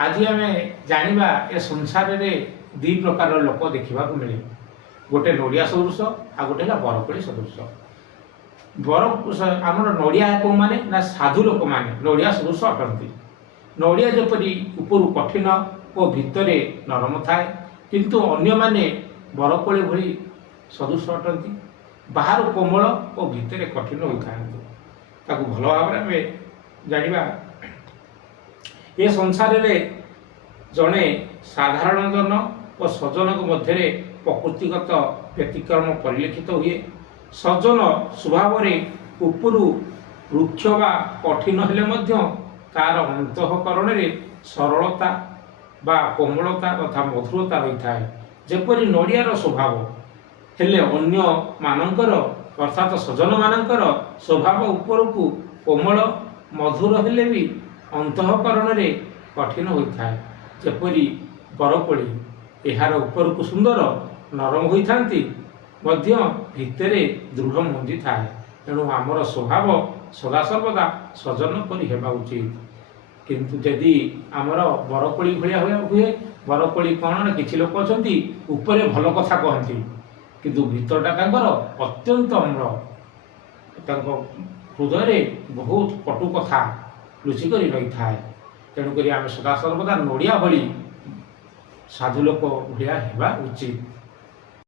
आज आम जाना ए संसार में दी प्रकार लोक देखा मिले गोटे नड़िया सदृश आ गोटे बरकोली सदृश आमर नड़िया कौ माने ना साधु लोक माने नड़िया सदृश अटंती नड़िया जपरी उपरु कठिन और भितर नरम थाए किंतु अन्य माने बरकोली भली सदृश अटंती बाहर कोमल और भितर कठिन होता भल भाव में जाना ये संसार में जड़े साधारण जन और सज्जन मध्य प्रकृतिगत व्यतिक्रम परिलक्षित हुए। सज्जन स्वभाव उपरु रुक्ष बा कठिन हेले तार अंतःकरण सरलता बा कोमलता तथा मधुरता रही था जेपरी नड़ियार स्वभाव हेले अन्य मानकर अर्थात सज्जन मानकर स्वभाव उपरकू कोमल मधुर हेले भी अंतःकरण कठिन होता है जेपरी बरकोली यार उपरकू सुंदर नरम होता भितर दृढ़ मंदी थाए तेणु आमर स्वभाव सदासर्वदा सजन परि हेबा उचित किंतु यदि आमर बरकोली भलिया हुए बरकोली कौन ना किसी लोक अच्छा ऊपर भल कथा कहती किंतु भितरटा अत्यंत अम्ल हृदय बहुत कटु कथा लुचिक रही था तेणुक आम सदासर्वदा नड़िया भली साधु लोक भलिया हेबा उचित।